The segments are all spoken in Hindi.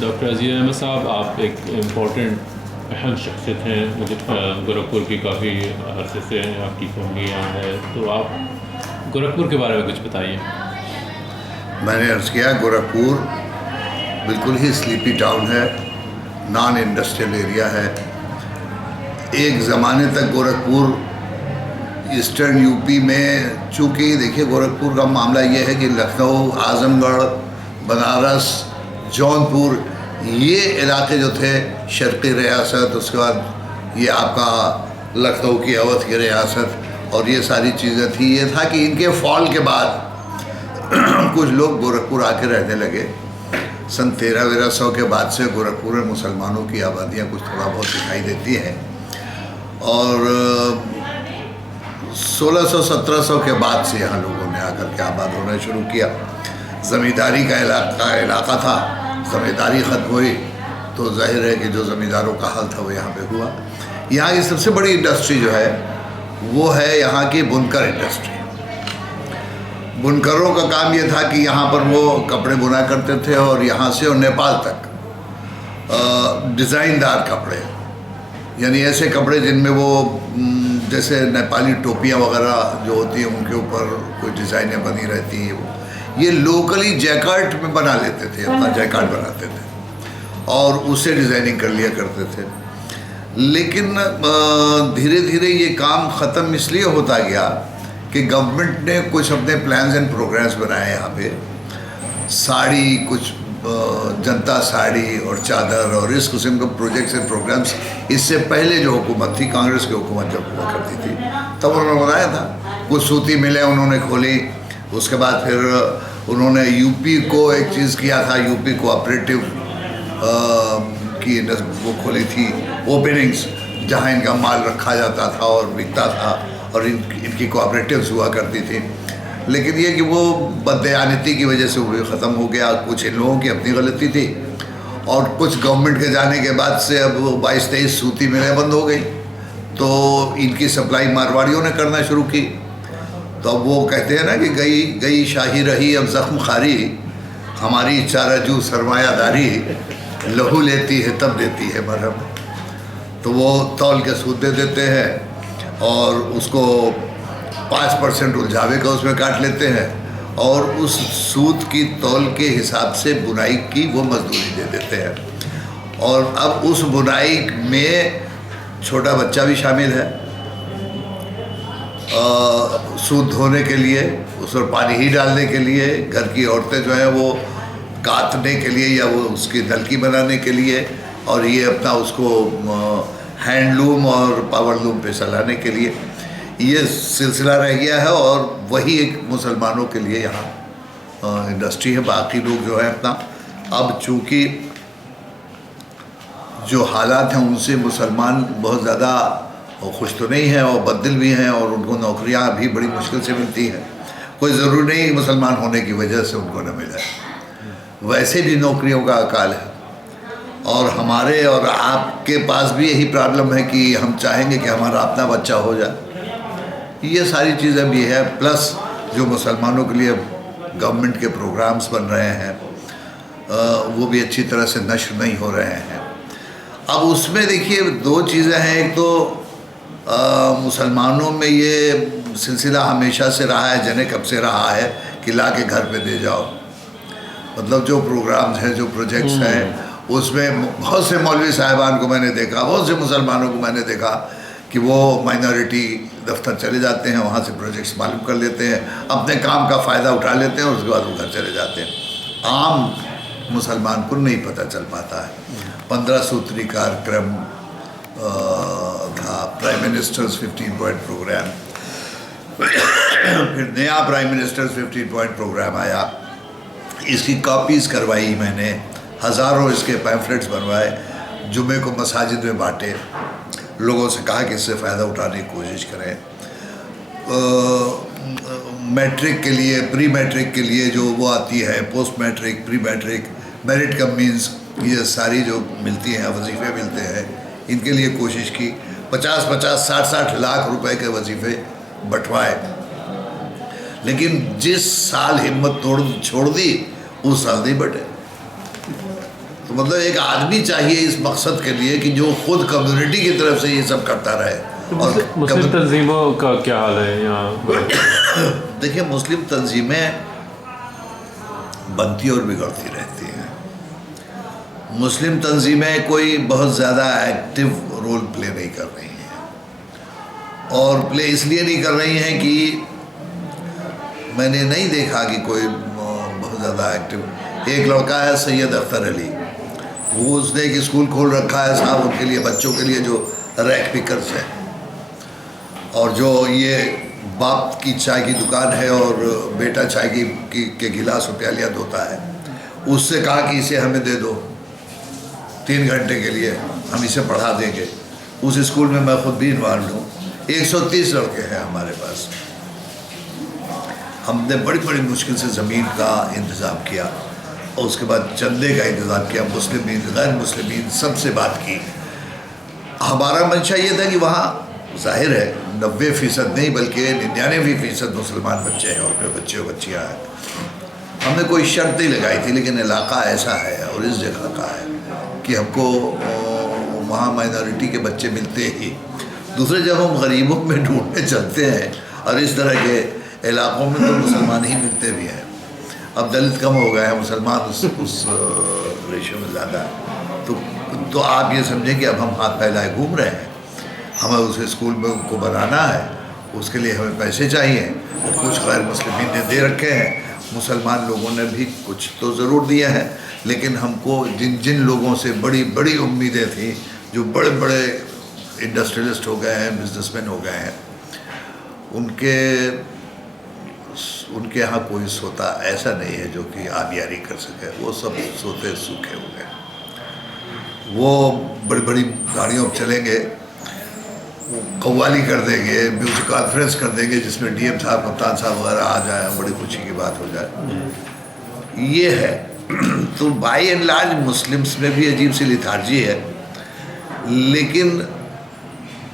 डॉक्टर अज़ीज़ अहमद साहब, आप एक इम्पोर्टेंट अहम शख्सियत हैं। मुझे गोरखपुर की काफ़ी अरसे से आपकी फैमिली यहाँ है, तो आप गोरखपुर के बारे में कुछ बताइए। मैंने अर्ज़ किया, गोरखपुर बिल्कुल ही स्लीपी टाउन है, नॉन इंडस्ट्रियल एरिया है। एक ज़माने तक गोरखपुर ईस्टर्न यूपी में, चूँकि देखिए गोरखपुर का मामला ये है कि लखनऊ, आज़मगढ़, बनारस, जौनपुर, ये इलाके जो थे शर्क़ी रियासत, उसके बाद ये आपका लखनऊ की अवध की रियासत और ये सारी चीज़ें थी। ये था कि इनके फॉल के बाद कुछ लोग गोरखपुर आके रहने लगे। सन 1300 के बाद से गोरखपुर में मुसलमानों की आबादियाँ कुछ थोड़ा बहुत दिखाई देती हैं और 1600-1700 के बाद से यहाँ लोगों ने आकर के आबाद होना शुरू किया। ज़मींदारी का इलाका था, ज़मींदारी ख़त्म हुई तो जाहिर है कि जो ज़मींदारों का हाल था वो यहाँ पे हुआ। यहाँ की सबसे बड़ी इंडस्ट्री जो है वो है यहाँ की बुनकर इंडस्ट्री। बुनकरों का काम ये था कि यहाँ पर वो कपड़े बुना करते थे और यहाँ से और नेपाल तक डिज़ाइनदार कपड़े, यानी ऐसे कपड़े जिनमें वो जैसे नेपाली टोपियाँ वगैरह जो होती हैं उनके ऊपर कोई डिज़ाइनें बनी रहती हैं, ये लोकली जैकार्ड में बना लेते थे, अपना जैकार्ड बनाते थे और उससे डिज़ाइनिंग कर लिया करते थे। लेकिन धीरे धीरे ये काम ख़त्म इसलिए होता गया कि गवर्नमेंट ने कुछ अपने प्लान्स एंड प्रोग्राम्स बनाए यहाँ पे। साड़ी, कुछ जनता साड़ी और चादर और इस किस्म के प्रोजेक्ट्स एंड प्रोग्राम्स इससे पहले जो हुकूमत थी, कांग्रेस की हुकूमत जब हुआ करती थी तब उन्होंने बनाया था। कुछ सूती मिलें उन्होंने खोली, उसके बाद फिर उन्होंने यूपी को एक चीज़ किया था, यूपी कोऑपरेटिव की वो खोली थी ओपनिंग्स, जहाँ इनका माल रखा जाता था और बिकता था और इनकी कोऑपरेटिव्स हुआ करती थी। लेकिन ये कि वो बदयानती की वजह से वो ख़त्म हो गया। कुछ इन लोगों की अपनी गलती थी और कुछ गवर्नमेंट के जाने के बाद से अब 22-23 सूती मिलें बंद हो गई, तो इनकी सप्लाई मारवाड़ियों ने करना शुरू की। तो अब वो कहते हैं ना कि गई गई शाही रही अब ज़ख्म खारी, हमारी चाराजू सरमायादारी, लहू लेती है तब देती है मरहम। तो वो तौल के सूद दे देते हैं और उसको 5% उलझावे का उसमें काट लेते हैं और उस सूद की तौल के हिसाब से बुनाई की वो मजदूरी दे देते हैं। और अब उस बुनाई में छोटा बच्चा भी शामिल है, सूद धोने के लिए, उस पर पानी ही डालने के लिए, घर की औरतें जो हैं वो काटने के लिए या वो उसकी नलकी बनाने के लिए, और ये अपना उसको हैंडलूम और पावरलूम पे चलाने के लिए ये सिलसिला रह गया है। और वही एक मुसलमानों के लिए यहाँ इंडस्ट्री है। बाकी लोग जो है अपना, अब चूँकि जो हालात हैं उनसे मुसलमान बहुत ज़्यादा खुश तो नहीं है और बददिल भी हैं और उनको नौकरियाँ भी बड़ी मुश्किल से मिलती हैं। कोई ज़रूरी नहीं मुसलमान होने की वजह से उनको न मिले, वैसे भी नौकरियों का अकाल है। और हमारे और आपके पास भी यही प्रॉब्लम है कि हम चाहेंगे कि हमारा अपना बच्चा हो जाए। ये सारी चीज़ें भी है, प्लस जो मुसलमानों के लिए गवर्नमेंट के प्रोग्राम्स बन रहे हैं वो भी अच्छी तरह से नश्र नहीं हो रहे हैं। अब उसमें देखिए दो चीज़ें हैं। एक तो मुसलमानों में ये सिलसिला हमेशा से रहा है, जने कब से रहा है कि ला के घर पे दे जाओ। मतलब जो प्रोग्राम्स हैं, जो प्रोजेक्ट्स हैं, उसमें बहुत से मौलवी साहिबान को मैंने देखा, बहुत से मुसलमानों को मैंने देखा कि वो माइनॉरिटी दफ्तर चले जाते हैं, वहाँ से प्रोजेक्ट्स मालूम कर लेते हैं, अपने काम का फ़ायदा उठा लेते हैं और उसके बाद वो घर चले जाते हैं। आम मुसलमान को नहीं पता चल पाता है। 15 सूत्री कार्यक्रम था, प्राइम मिनिस्टर्स 15 पॉइंट प्रोग्राम, फिर नया प्राइम मिनिस्टर्स 15 पॉइंट प्रोग्राम आया, इसकी कॉपीज़ करवाई मैंने, हज़ारों इसके पैम्फलेट्स बनवाए, जुमे को मसाजिद में बांटे, लोगों से कहा कि इससे फ़ायदा उठाने की कोशिश करें। मैट्रिक के लिए, प्री मैट्रिक के लिए जो वो आती है, post matric, pre matric, merit cum means, ये सारी जो मिलती हैं, वजीफ़े मिलते हैं, इनके लिए कोशिश की। 50-50, 60-60 लाख रुपए के वजीफ़े बंटवाए। लेकिन जिस साल हिम्मत छोड़ दी उस साल नहीं बटे। तो मतलब एक आदमी चाहिए इस मकसद के लिए कि जो खुद कम्युनिटी की तरफ से ये सब करता रहे। और मुस्लिम तंजीमों का क्या हाल है यहाँ? देखिए, मुस्लिम तंजीमें बनती और बिगड़ती रहती हैं। मुस्लिम तंजीमें कोई बहुत ज़्यादा एक्टिव रोल प्ले नहीं कर रही हैं, और प्ले इसलिए नहीं कर रही हैं कि मैंने नहीं देखा कि कोई बहुत ज़्यादा एक्टिव। एक लड़का है सैयद अख्तर अली, वो उसने एक स्कूल खोल रखा है साहब उनके लिए, बच्चों के लिए, जो रैक पिकर्स है, और जो ये बाप की चाय की दुकान है और बेटा चाय के गिलास और प्यालियाँ धोता है, उससे कहा कि इसे हमें दे दो 3 घंटे के लिए, हम इसे पढ़ा देंगे। उस स्कूल में मैं खुद भी इन्वॉल्व हूँ। 130 लड़के हैं हमारे पास। हमने बड़ी बड़ी मुश्किल से ज़मीन का इंतज़ाम किया और उसके बाद चंदे का इंतज़ाम किया, मुस्लिमीन गैर मुस्लिमीन सबसे बात की। हमारा मंशा ये था कि वहाँ जाहिर है 90% नहीं बल्कि 99% मुसलमान बच्चे हैं और बच्चे और बच्चियाँ हैं। हमने कोई शर्त नहीं लगाई थी, लेकिन इलाका ऐसा है और इस जगह का है कि हमको वहाँ माइनॉरिटी के बच्चे मिलते ही। दूसरे जब हम गरीबों में ढूंढने चलते हैं और इस तरह के इलाकों में तो मुसलमान ही मिलते भी हैं। अब दलित कम हो गए हैं, मुसलमान उस रेशियो में ज़्यादा है। तो आप ये समझें कि अब हम हाथ फैलाए घूम रहे हैं। हमें उस स्कूल में उनको बनाना है, उसके लिए हमें पैसे चाहिए। कुछ गैर मुस्लिमीन ने दे रखे हैं, मुसलमान लोगों ने भी कुछ तो ज़रूर दिया है, लेकिन हमको जिन लोगों से बड़ी बड़ी उम्मीदें थी, जो बड़े बड़े इंडस्ट्रियलिस्ट हो गए हैं, बिजनेसमैन हो गए हैं, उनके यहाँ कोई सोता ऐसा नहीं है जो कि आबियारी कर सके। वो सब सोते सूखे हो गए। वो बड़ी बड़ी गाड़ियों पर चलेंगे, कव्वाली कर देंगे, म्यूज़िक कॉन्फ्रेंस कर देंगे जिसमें डीएम साहब, कप्तान साहब वगैरह आ जाए, बड़ी खुशी की बात हो जाए। ये है। तो बाई एंड लार्ज मुस्लिम्स में भी अजीब सी लिथार्जी है, लेकिन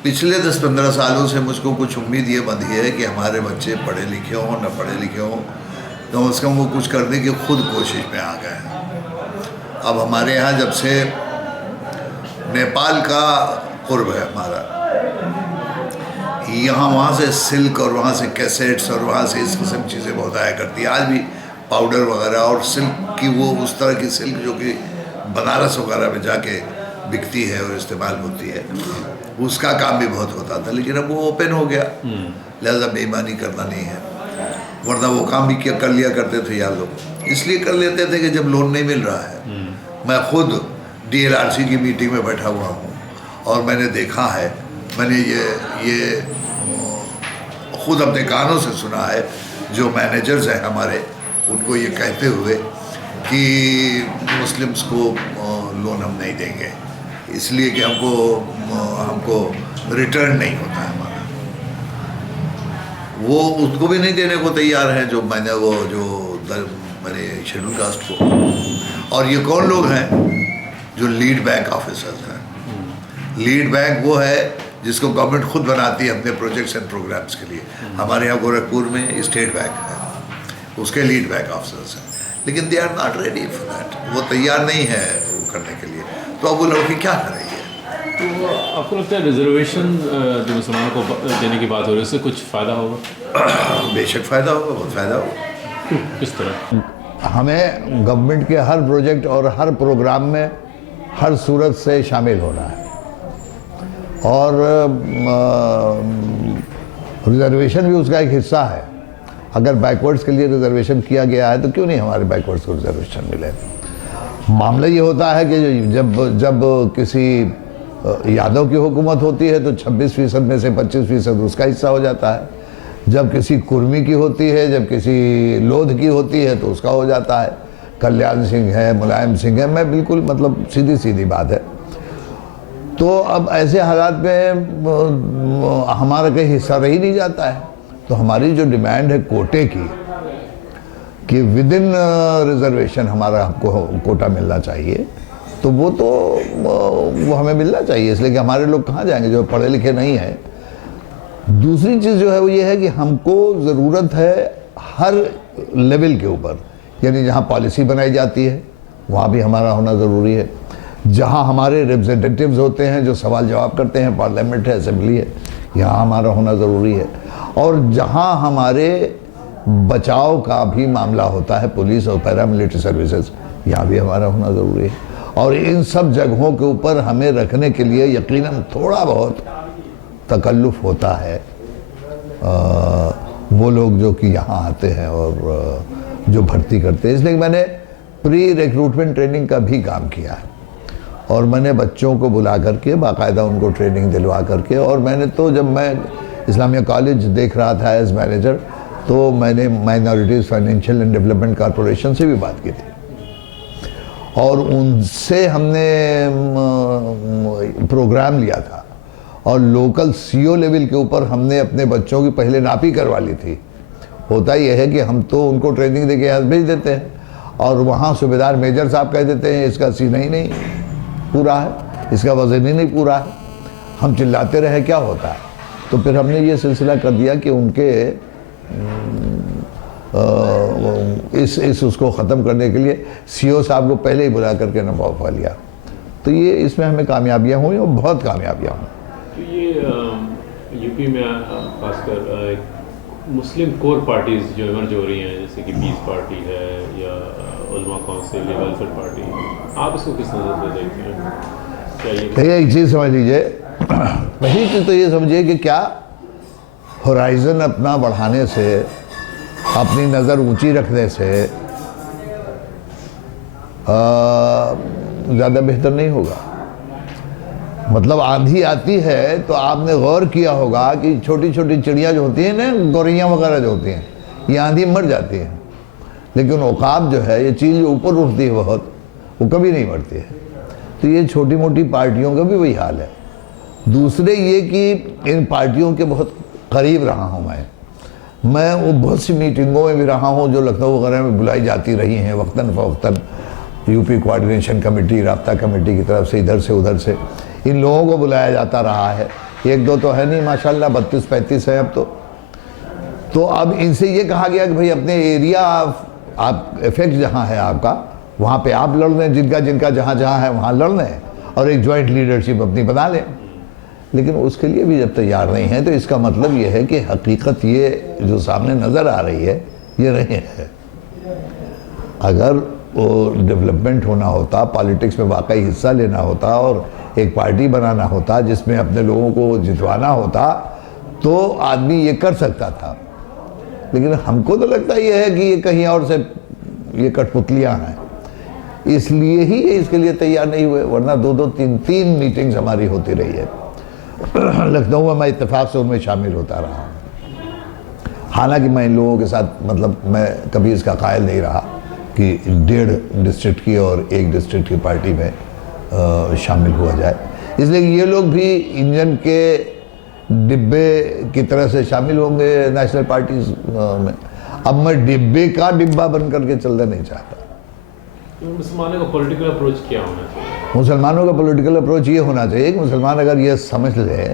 पिछले 10-15 सालों से मुझको कुछ उम्मीद ये बंधी है कि हमारे बच्चे पढ़े लिखे हों न पढ़े लिखे हों, कम से कम वो कुछ करने की खुद कोशिश में आ गए हैं। अब हमारे यहाँ जब से नेपाल का कुर्ब है हमारा, यहाँ वहाँ से सिल्क और वहाँ से कैसेट्स और वहाँ से इस किस्म की चीज़ें बहुत आया करती है। आज भी पाउडर वगैरह और सिल्क की, वो उस तरह की सिल्क जो कि बनारस वगैरह में जाके बिकती है और इस्तेमाल होती है, उसका काम भी बहुत होता था। लेकिन अब वो ओपन हो गया, लिहाजा बेईमानी करना नहीं है। वरना वो काम भी कर लिया करते थे यार लोग, इसलिए कर लेते थे कि जब लोन नहीं मिल रहा है। मैं खुद DLRC की मीटिंग में बैठा हुआ हूँ और मैंने देखा है, मैंने ये खुद अपने कानों से सुना है, जो मैनेजर्स हैं हमारे, उनको ये कहते हुए कि मुस्लिम्स को लोन हम नहीं देंगे, इसलिए कि हमको रिटर्न नहीं होता है हमारा। वो उसको भी नहीं देने को तैयार हैं जो मैंने शेड्यूल कास्ट को। और ये कौन लोग हैं? जो लीड बैंक ऑफिसर्स हैं। लीड बैंक वो है जिसको गवर्नमेंट खुद बनाती है अपने प्रोजेक्ट्स एंड प्रोग्राम्स के लिए। हमारे यहाँ गोरखपुर में स्टेट बैंक है, उसके लीड बैंक ऑफिसर्स हैं, लेकिन they are not ready for that. वो तैयार नहीं है वो करने के लिए। तो अब वो लड़की क्या करेगी? तो आपको लगता है रिजर्वेशन जो मुसलमानों को देने की बात हो रही है, उससे कुछ फ़ायदा होगा? बेशक फ़ायदा होगा, बहुत फ़ायदा होगा। किस तरह? हमें गवर्नमेंट के हर प्रोजेक्ट और हर प्रोग्राम में हर सूरत से शामिल होना है, और रिजर्वेशन भी उसका एक हिस्सा है। अगर बैकवर्ड्स के लिए रिजर्वेशन किया गया है तो क्यों नहीं हमारे बैकवर्ड्स को रिजर्वेशन मिले? मामला ये होता है कि जब किसी यादव की हुकूमत होती है तो 26% में से 25% उसका हिस्सा हो जाता है। जब किसी कुर्मी की होती है, जब किसी लोध की होती है तो उसका हो जाता है। कल्याण सिंह है, मुलायम सिंह है, मैं बिल्कुल मतलब सीधी बात है। तो अब ऐसे हालात में हमारा कहीं हिस्सा रह ही नहीं जाता है। तो हमारी जो डिमांड है कोटे की, कि विद इन रिजर्वेशन हमारा हमको कोटा मिलना चाहिए, तो वो हमें मिलना चाहिए, इसलिए कि हमारे लोग कहाँ जाएंगे जो पढ़े लिखे नहीं हैं। दूसरी चीज़ जो है वो ये है कि हमको ज़रूरत है हर लेवल के ऊपर, यानी जहाँ पॉलिसी बनाई जाती है वहाँ भी हमारा होना ज़रूरी है। जहाँ हमारे रिप्रेजेंटेटिव्स होते हैं जो सवाल जवाब करते हैं, पार्लियामेंट है, असेंबली है, यहाँ हमारा होना ज़रूरी है। और जहाँ हमारे बचाव का भी मामला होता है, पुलिस और पैरामिलिट्री सर्विसेज, यहाँ भी हमारा होना ज़रूरी है। और इन सब जगहों के ऊपर हमें रखने के लिए यकीनन थोड़ा बहुत तकल्लुफ़ होता है। वो लोग जो कि यहाँ आते हैं और जो भर्ती करते हैं, इसलिए मैंने प्री रिक्रूटमेंट ट्रेनिंग का भी काम किया है। और मैंने बच्चों को बुला करके बाकायदा उनको ट्रेनिंग दिलवा करके, और मैंने तो जब मैं इस्लामिया कॉलेज देख रहा था एज मैनेजर, तो मैंने minorities financial and development corporation से भी बात की थी और उनसे हमने प्रोग्राम लिया था और लोकल सीओ लेवल के ऊपर हमने अपने बच्चों की पहले नापी करवा ली थी। होता यह है कि हम तो उनको ट्रेनिंग देके यहाँ भेज देते हैं और वहाँ सूबेदार मेजर साहब कह देते हैं इसका सीना ही नहीं पूरा है, इसका वजन ही नहीं पूरा है। हम चिल्लाते रहे क्या होता है। तो फिर हमने ये सिलसिला कर दिया कि उनके इस उसको ख़त्म करने के लिए सीओ साहब को पहले ही बुला करके नफा लिया। तो ये इसमें हमें कामयाबियाँ हुई और बहुत कामयाबियाँ हुई। तो ये यूपी में खासकर मुस्लिम कोर पार्टीज़ जो इमर्ज हो रही हैं, जैसे कि पीस पार्टी है या उलमा काउंसिल या वेलफेयर पार्टी, आप इसको किस नज़र से देखते हैं? क्या ये एक चीज़ समझ लीजिए, पहली चीज़ तो ये समझिए कि क्या होराइज़न अपना बढ़ाने से, अपनी नज़र ऊंची रखने से ज़्यादा बेहतर नहीं होगा। मतलब आंधी आती है तो आपने गौर किया होगा कि छोटी छोटी चिड़िया जो होती हैं ना, गौरैया वगैरह जो होती हैं, ये आंधी मर जाती हैं, लेकिन उकाब जो है, ये चीज़ जो ऊपर उठती है बहुत, वो कभी नहीं मरती है। तो ये छोटी मोटी पार्टियों का भी वही हाल है। दूसरे ये कि इन पार्टियों के बहुत करीब रहा हूँ मैं वो बहुत सी मीटिंगों में भी रहा हूँ जो लखनऊ वगैरह में बुलाई जाती रही हैं वक्तन फ़वक्तन, यूपी कोऑर्डिनेशन कमेटी, राब्ता कमेटी की तरफ से, इधर से उधर से इन लोगों को बुलाया जाता रहा है। एक दो तो है नहीं, माशाल्लाह 32-35 है अब तो अब इनसे ये कहा गया कि भाई अपने एरिया आप इफेक्ट जहाँ है आपका, वहाँ पे आप लड़ लें, जिनका जहाँ है वहाँ लड़ लें और एक जॉइंट लीडरशिप अपनी बना लें। लेकिन उसके लिए भी जब तैयार नहीं है तो इसका मतलब ये है कि हकीकत ये जो सामने नज़र आ रही है ये नहीं है। अगर वो डेवलपमेंट होना होता, पॉलिटिक्स में वाकई हिस्सा लेना होता और एक पार्टी बनाना होता जिसमें अपने लोगों को जितवाना होता, तो आदमी ये कर सकता था। लेकिन हमको तो लगता ये है कि ये कहीं और से ये कठपुतलियाँ हैं, इसलिए ही इसके लिए तैयार नहीं हुए। वरना 2-2, 3-3 मीटिंग्स हमारी होती रही है लखनऊ में। मैं इत्तेफाक से उनमें शामिल होता रहा हूँ। हालांकि मैं इन लोगों के साथ, मतलब मैं कभी इसका कायल नहीं रहा कि 1.5 डिस्ट्रिक्ट की और 1 डिस्ट्रिक्ट की पार्टी में शामिल हुआ जाए। इसलिए ये लोग भी इंजन के डिब्बे की तरह से शामिल होंगे नेशनल पार्टीज में। अब मैं डिब्बे का डिब्बा बन करके चलना नहीं चाहता। मुसलमानों का पॉलिटिकल अप्रोच क्या होना चाहिए? मुसलमानों का पॉलिटिकल अप्रोच ये होना चाहिए कि मुसलमान अगर ये समझ ले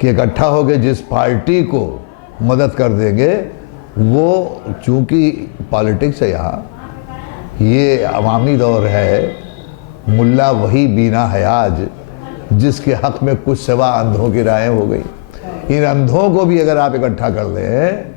कि इकट्ठा होकर जिस पार्टी को मदद कर देंगे, वो चूँकि पॉलिटिक्स है यहाँ, ये अवामी दौर है, मुल्ला वही बीना है आज जिसके हक में कुछ सिवा अंधों की राय हो गई। इन अंधों को भी अगर आप इकट्ठा कर दें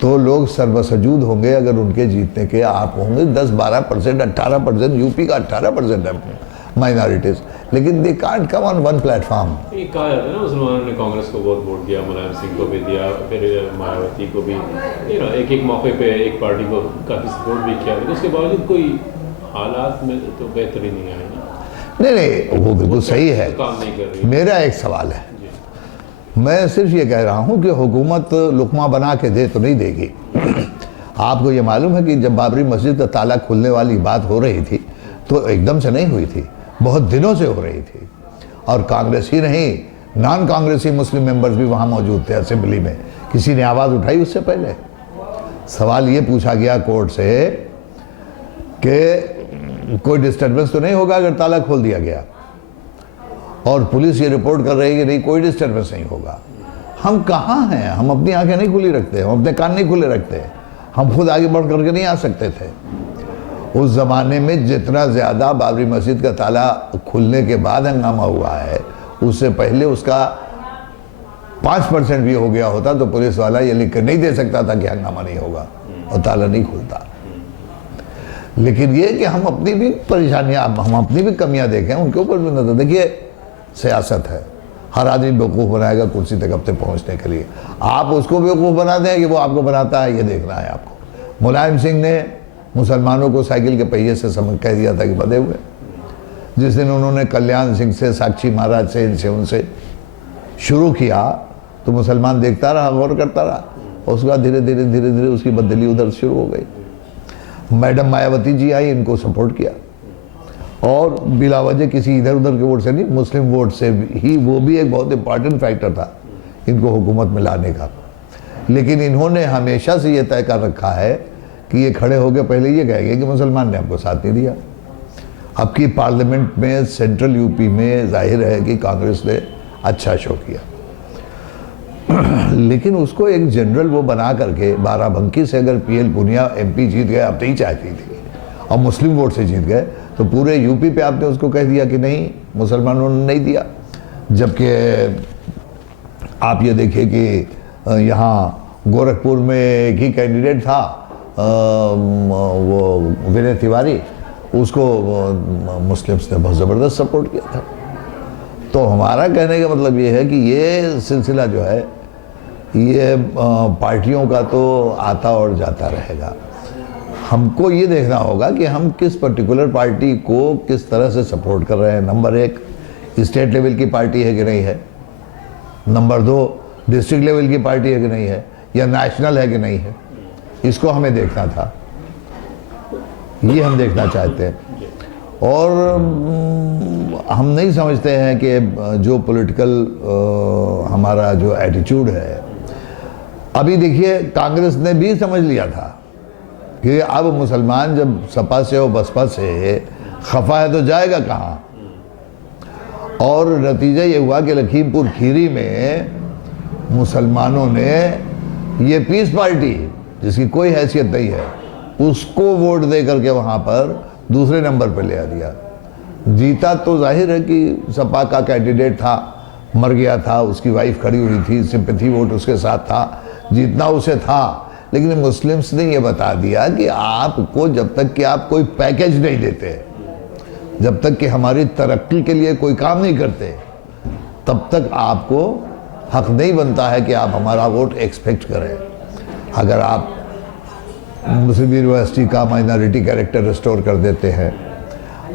तो लोग सर्वसजूद होंगे। अगर उनके जीतने के आप होंगे 10-12%, 18%, यूपी का 18% है माइनॉरिटीज़, लेकिन they can't come on one platform. ये कहा जाता है ना, मुसलमानों ने कांग्रेस को बहुत वोट दिया, मुलायम सिंह को भी दिया, फिर मायावती को भी, एक मौके पे एक पार्टी को काफ़ी सपोर्ट भी किया, लेकिन उसके बावजूद कोई हालात में तो बेहतरी नहीं आई। नहीं, वो बिल्कुल सही है। काम नहीं कर रही। मेरा एक सवाल है, मैं सिर्फ ये कह रहा हूँ कि हुकूमत लुकमा बना के दे तो नहीं देगी। आपको ये मालूम है कि जब बाबरी मस्जिद का ताला खुलने वाली बात हो रही थी तो एकदम से नहीं हुई थी, बहुत दिनों से हो रही थी। और कांग्रेस ही नहीं, नॉन कांग्रेसी मुस्लिम मेंबर्स भी वहाँ मौजूद थे असेंबली में। किसी ने आवाज़ उठाई उससे पहले? सवाल ये पूछा गया कोर्ट से कि कोई डिस्टर्बेंस तो नहीं होगा अगर ताला खोल दिया गया, और पुलिस ये रिपोर्ट कर रही है कि नहीं, कोई डिस्टर्बेंस नहीं होगा। हम कहाँ हैं? हम अपनी आंखें नहीं खुली रखते, हम अपने कान नहीं खुले रखते, हम खुद आगे बढ़ करके नहीं आ सकते थे। उस ज़माने में जितना ज़्यादा बाबरी मस्जिद का ताला खुलने के बाद हंगामा हुआ है, उससे पहले उसका 5% भी हो गया होता तो पुलिस वाला ये लिख कर नहीं दे सकता था कि हंगामा नहीं होगा और ताला नहीं खुलता। लेकिन ये कि हम अपनी भी परेशानियां, हम अपनी भी कमियां देखें, उनके ऊपर भी नजर। देखिए, सियासत है, हर आदमी बेवकूफ़ बनाएगा कुर्सी तक अपने पहुंचने के लिए। आप उसको बेवकूफ़ बना दें कि वो आपको बनाता है, ये देखना है आपको। मुलायम सिंह ने मुसलमानों को साइकिल के पहिए से समझ कह दिया था कि बंधे हुए। जिस दिन उन्होंने कल्याण सिंह से, साक्षी महाराज से, इनसे उनसे शुरू किया तो मुसलमान देखता रहा, गौर करता रहा, और उसके बाद धीरे धीरे उसकी बदली उधर शुरू हो गई। मैडम मायावती जी आई, इनको सपोर्ट किया, और बिला वजह किसी इधर उधर के वोट से नहीं, मुस्लिम वोट से ही, वो भी एक बहुत इंपॉर्टेंट फैक्टर था इनको हुकूमत में लाने का। लेकिन इन्होंने हमेशा से ये तय कर रखा है कि ये खड़े होकर पहले ये कहेंगे कि मुसलमान ने हमको साथ नहीं दिया। अब की पार्लियामेंट में, सेंट्रल यूपी में जाहिर है कि कांग्रेस ने अच्छा शो किया, लेकिन उसको एक जनरल वो बना करके बाराबंकी से अगर पीएल पुनिया एमपी जीत गए, आप नहीं चाहती थी, और मुस्लिम वोट से जीत गए, तो पूरे यूपी पे आपने उसको कह दिया कि नहीं, मुसलमानों ने नहीं दिया। जबकि आप ये देखिए कि यहाँ गोरखपुर में एक ही कैंडिडेट था, वो विनय तिवारी, उसको मुस्लिम्स ने बहुत ज़बरदस्त सपोर्ट किया था। तो हमारा कहने का मतलब ये है कि ये सिलसिला जो है, ये पार्टियों का तो आता और जाता रहेगा। हमको ये देखना होगा कि हम किस पर्टिकुलर पार्टी को किस तरह से सपोर्ट कर रहे हैं। नंबर 1, स्टेट लेवल की पार्टी है कि नहीं है। नंबर 2, डिस्ट्रिक्ट लेवल की पार्टी है कि नहीं है, या नेशनल है कि नहीं है। इसको हमें देखना था, ये हम देखना चाहते हैं। और हम नहीं समझते हैं कि जो पॉलिटिकल हमारा जो एटीट्यूड है, अभी देखिए कांग्रेस ने भी समझ लिया था कि अब मुसलमान जब सपा से और बसपा से खफा है तो जाएगा कहाँ। और नतीजा ये हुआ कि लखीमपुर खीरी में मुसलमानों ने ये पीस पार्टी, जिसकी कोई हैसियत नहीं है, उसको वोट दे करके वहाँ पर दूसरे नंबर पर ले आ दिया। जीता तो जाहिर है कि सपा का कैंडिडेट था, मर गया था, उसकी वाइफ खड़ी हुई थी, सिंपैथी वोट उसके साथ था, जीतना उसे था। लेकिन मुस्लिम्स ने ये बता दिया कि आपको जब तक कि आप कोई पैकेज नहीं देते, जब तक कि हमारी तरक्की के लिए कोई काम नहीं करते, तब तक आपको हक नहीं बनता है कि आप हमारा वोट एक्सपेक्ट करें। अगर आप मुस्लिम यूनिवर्सिटी का माइनॉरिटी कैरेक्टर रिस्टोर कर देते हैं,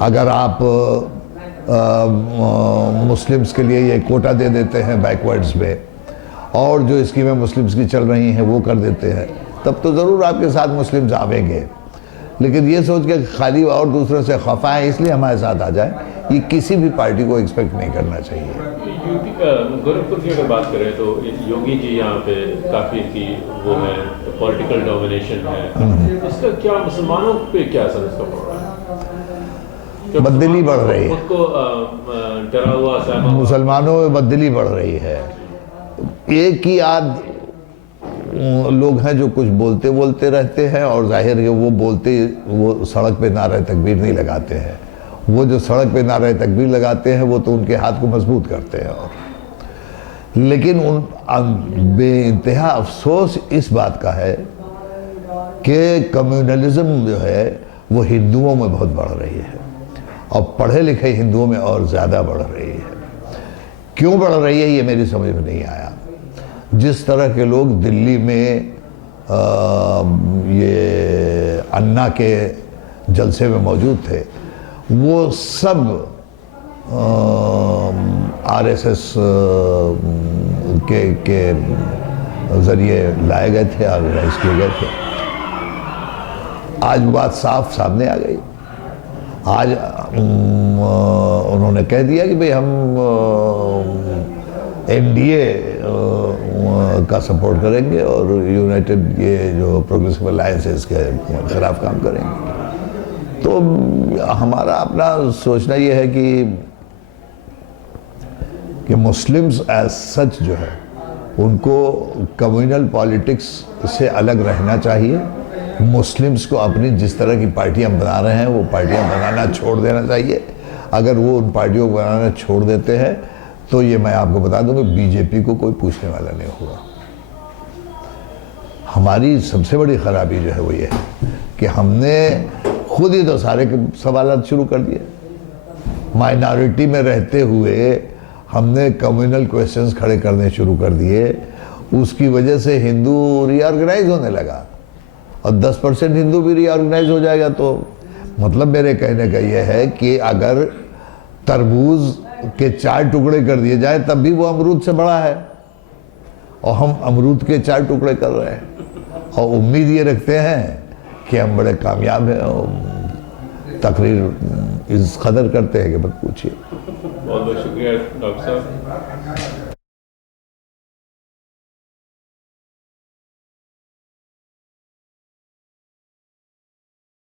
अगर आप मुस्लिम्स के लिए ये कोटा दे देते हैं बैकवर्ड्स में, और जो स्कीमें मुस्लिम्स की चल रही हैं वो कर देते हैं, तब तो ज़रूर आपके साथ मुस्लिम्स आवेंगे। लेकिन ये सोच के खाली और दूसरों से खफा है इसलिए हमारे साथ आ जाए, ये किसी भी पार्टी को एक्सपेक्ट नहीं करना चाहिए। यूपी गोरखपुर की अगर बात करें तो योगी जी यहाँ पे काफ़ी की वो है, पॉलिटिकल डोमिनेशन है, इसका क्या मुसलमानों पे क्या असर इसका पड़ रहा है? बददिली बढ़ रही है, खुद को डरा हुआ सहमा मुसलमानों में बददिली बढ़ रही है। एक ही आध लोग हैं जो कुछ बोलते बोलते रहते हैं, और जाहिर है वो बोलते, वो सड़क पे नारे तकबीर नहीं लगाते हैं। वो जो सड़क पे नारे तकबीर लगाते हैं वो तो उनके हाथ को मजबूत करते हैं। और लेकिन उन बेइंतहा अफसोस इस बात का है कि कम्युनलिज्म जो है वो हिंदुओं में बहुत बढ़ रही है, और पढ़े लिखे हिंदुओं में और ज़्यादा बढ़ रही है। क्यों बढ़ रही है ये मेरी समझ में नहीं आया। जिस तरह के लोग दिल्ली में ये अन्ना के जलसे में मौजूद थे, वो सब आरएसएस के ज़रिए लाए गए थे, ऑर्गेनाइज किए गए थे। आज बात साफ सामने आ गई। आज उन्होंने कह दिया कि भाई हम एनडीए का सपोर्ट करेंगे और यूनाइटेड ये जो प्रोग्रेसिव अलायंस है इसके खिलाफ काम करेंगे। तो हमारा अपना सोचना ये है कि मुस्लिम्स एज सच जो है उनको कम्युनल पॉलिटिक्स से अलग रहना चाहिए। मुस्लिम्स को अपनी जिस तरह की पार्टियां बना रहे हैं वो पार्टियां बनाना छोड़ देना चाहिए। अगर वो उन पार्टियों को बनाना छोड़ देते हैं तो ये मैं आपको बता दूं कि बीजेपी को कोई पूछने वाला नहीं होगा। हमारी सबसे बड़ी खराबी जो है वो ये है कि हमने खुद ही तो सारे सवाल शुरू कर दिए। माइनॉरिटी में रहते हुए हमने कम्युनल क्वेश्चंस खड़े करने शुरू कर दिए। उसकी वजह से हिंदू रीऑर्गेनाइज होने लगा और 10% हिंदू भी रीऑर्गेनाइज हो जाएगा। तो मतलब मेरे कहने का ये है कि अगर तरबूज के 4 टुकड़े कर दिए जाए तब भी वो अमरूद से बड़ा है, और हम अमरूद के 4 टुकड़े कर रहे हैं और उम्मीद ये रखते हैं कि हम बड़े कामयाब हैं। और तकरीर इस कदर करते हैं कि मत पूछिए। बहुत बहुत शुक्रिया डॉक्टर साहब।